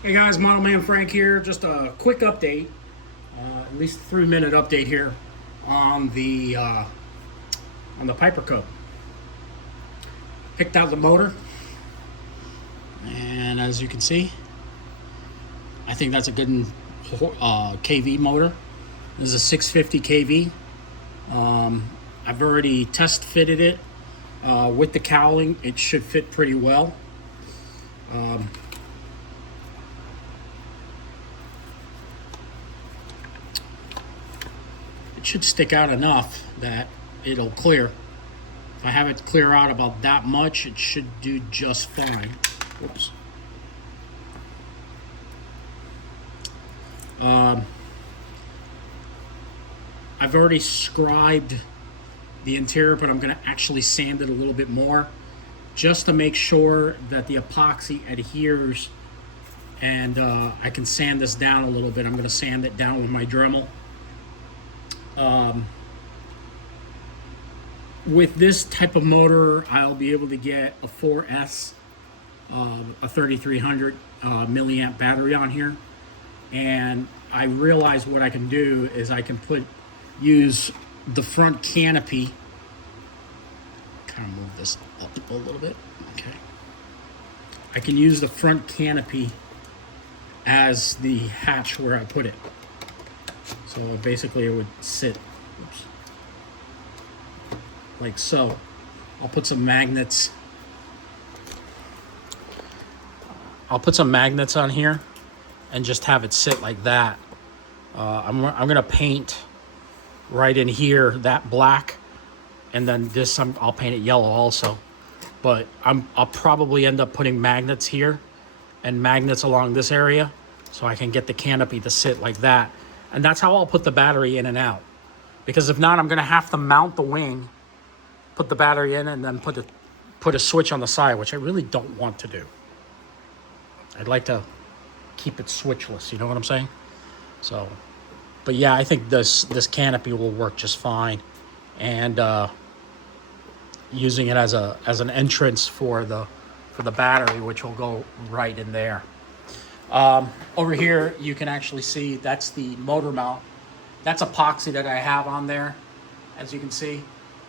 Hey guys, Model Man Frank here. Just a quick update, at least a 3-minute update here on the Piper Cub. Picked out the motor, and as you can see, I think that's a good KV motor. This is a 650 KV. I've already test fitted it with the cowling. It should fit pretty well. It should stick out enough that it'll clear. If I have it clear out about that much, it should do just fine. Whoops. I've already scribed the interior, but I'm going to actually sand it a little bit more just to make sure that the epoxy adheres, and I can sand this down a little bit. I'm going to sand it down with my Dremel. With this type of motor, I'll be able to get a 4S, a 3300 milliamp battery on here, and I realize what I can do is I can use the front canopy. Kind of move this up a little bit. Okay. I can use the front canopy as the hatch where I put it. So basically it would sit, oops, like so. I'll put some magnets. I'll put some magnets on here and just have it sit like that. I'm gonna paint right in here that black, and then this I'll paint it yellow also. But I'll probably end up putting magnets here and magnets along this area so I can get the canopy to sit like that. And that's how I'll put the battery in and out. Because if not, I'm gonna have to mount the wing, put the battery in, and then put a switch on the side, which I really don't want to do. I'd like to keep it switchless, you know what I'm saying? So, but yeah, I think this canopy will work just fine. And using it as an entrance for the battery, which will go right in there. Over here, you can actually see that's the motor mount. That's epoxy that I have on there. As you can see,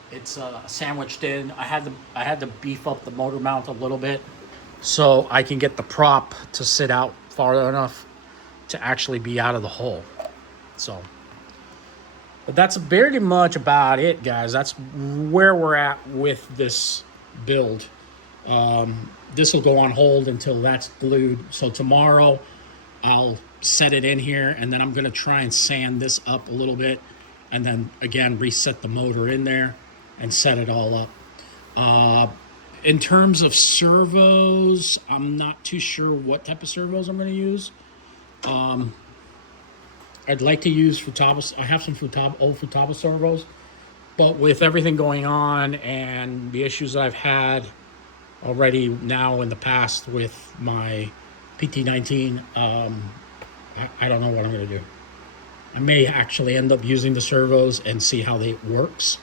it's sandwiched in. I had to beef up the motor mount a little bit so I can get the prop to sit out far enough to actually be out of the hole. So, but that's very much about it, guys. That's where we're at with this build. This will go on hold until that's glued. So tomorrow I'll set it in here, and then I'm going to try and sand this up a little bit, and then again reset the motor in there and set it all up. In terms of servos, I'm not too sure what type of servos I'm going to use. I'd like to use Futaba. I have some old Futaba servos, but with everything going on and the issues that I've had already now in the past with my PT19, I don't know what I'm going to do. I may actually end up using the servos and see how it works.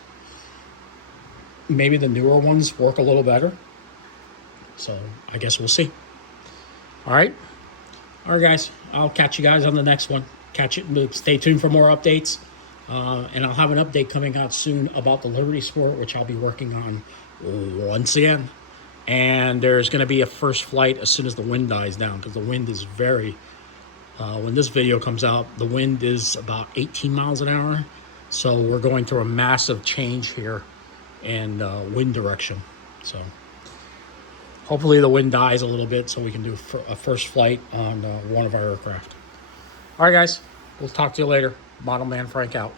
Maybe the newer ones work a little better. So I guess we'll see. All right, guys. I'll catch you guys on the next one. Stay tuned for more updates. And I'll have an update coming out soon about the Liberty Sport, which I'll be working on once again. And there's going to be a first flight as soon as the wind dies down, because the wind is very, when this video comes out, the wind is about 18 miles an hour. So we're going through a massive change here in wind direction. So hopefully the wind dies a little bit so we can do a first flight on one of our aircraft. All right, guys, we'll talk to you later. Model Man Frank out.